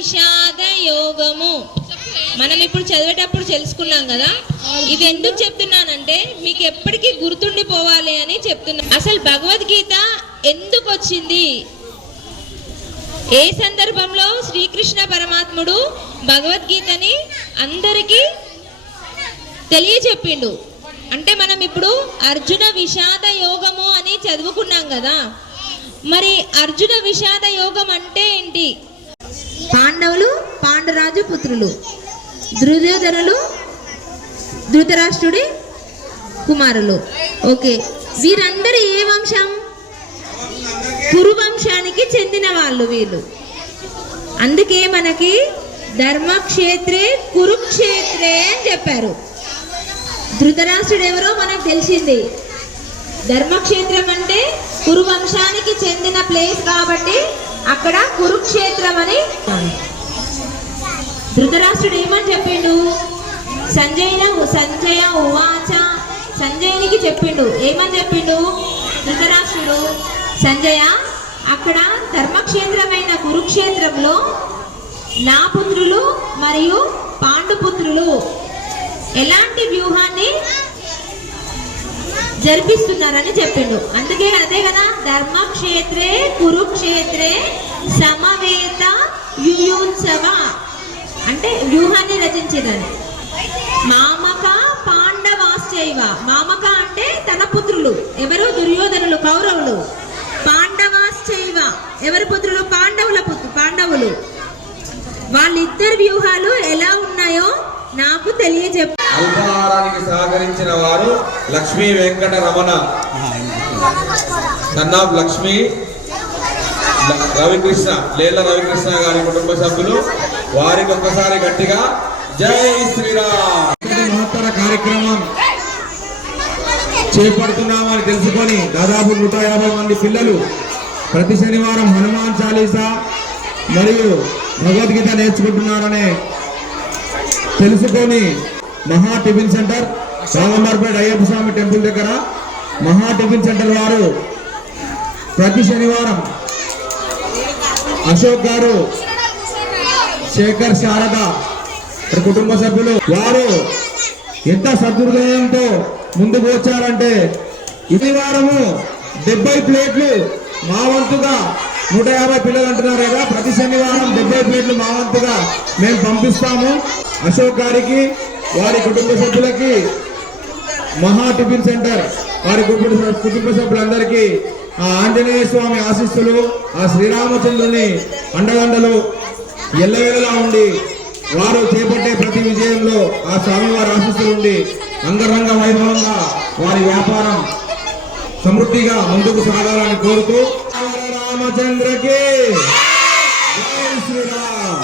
విషాద యోగము మనం ఇప్పుడు చదివేటప్పుడు తెలుసుకున్నాం కదా. ఇది ఎందుకు చెప్తున్నానంటే మీకు ఎప్పటికీ గుర్తుండిపోవాలి అని చెప్తున్నా. అసలు భగవద్గీత ఎందుకు వచ్చింది, ఏ సందర్భంలో శ్రీకృష్ణ పరమాత్ముడు భగవద్గీతని అందరికీ తెలియచెప్పిండు అంటే మనం ఇప్పుడు అర్జున విషాద యోగము అని చదువుకున్నాం కదా. మరి అర్జున విషాద యోగం అంటే ఏంటి? పాండవులు పాండురాజు పుత్రులు, దుర్యోధనులు ధృతరాష్ట్రుడి కుమారులు. ఓకే, వీరందరూ ఏ వంశం? కురువంశానికి చెందిన వాళ్ళు వీళ్ళు. అందుకే మనకి ధర్మక్షేత్రే కురుక్షేత్రే అని చెప్పారు. ధృతరాష్ట్రుడు ఎవరో మనకు తెలిసింది. ధర్మక్షేత్రం అంటే కురువంశానికి చెందిన ప్లేస్ కాబట్టి అక్కడ కురుక్షేత్రం అని. ధృతరాష్ట్రుడు ఏమని చెప్పిండు? సంజయ ఉవాచ, సంజయునికి చెప్పిండు. ఏమని చెప్పిండు ధృతరాష్ట్రుడు? సంజయ, అక్కడ ధర్మక్షేత్రమైన కురుక్షేత్రంలో నా పుత్రులు మరియు పాండుపుత్రులు ఎలాంటి వ్యూహాన్ని జరిపిస్తున్నారని చెప్పిండు. అందుకే అదే కదా ధర్మక్షేత్రే కురుక్షేత్రే సమవేత యుయుత్సవ అంటే వ్యూహాన్ని రచించినని. మామక పాండవాశ్చైవ, మామక అంటే తన పుత్రులు ఎవరు? దుర్యోధనులు కౌరవులు. పాండవాశ్చైవ ఎవరి పుత్రులు? పాండవులు. వాళ్ళిద్దరు వ్యూహాలు ఎలా ఉన్నాయో నాకు తెలియజెప్ప. అల్పాహారానికి సహకరించిన వారు లక్ష్మీ వెంకట రమణ, సన్నాఫ్ లక్ష్మీ రవికృష్ణ, లేళ్ల రవికృష్ణ గారి కుటుంబ సభ్యులు. వారికి ఒక్కసారి గట్టిగా జై శ్రీరామ్. మహత్తర కార్యక్రమం చేపడుతున్నామని తెలుసుకొని దాదాపు 150 మంది పిల్లలు ప్రతి శనివారం హనుమాన్ చాలీసా మరియు భగవద్గీత నేర్చుకుంటున్నారనే తెలుసుకొని మహా టిఫిన్ సెంటర్ రాగంబర్పేట అయ్యప్ప స్వామి టెంపుల్ దగ్గర మహా టిఫిన్ సెంటర్ వారు ప్రతి శనివారం అశోక్ గారు, శేఖర్, శారద కుటుంబ సభ్యులు వారు ఎంత సదృదయంతో ముందుకు వచ్చారంటే ఈ వారము 70 ప్లేట్లు మా వంతుగా 150 పిల్లలు అంటున్నారు కదా, ప్రతి శనివారం 70 ప్లేట్లు మా వంతుగా మేము పంపిస్తాము. అశోక్ గారికి, వారి కుటుంబ సభ్యులకి, మహా టిఫిన్ సెంటర్ వారి కుటుంబ సభ్యులందరికీ ఆ ఆంజనేయ స్వామి ఆశీస్సులు, ఆ శ్రీరామచంద్రుని అండదండలు ఎల్లవేళలా ఉండి వారు చేపట్టే ప్రతి విజయంలో ఆ స్వామివారి ఆశీస్సులు ఉండి అంగరంగ వైభవంగా వారి వ్యాపారం సమృద్ధిగా ముందుకు సాగాలని కోరుతూ రామచంద్రకి జై శ్రీరామ్.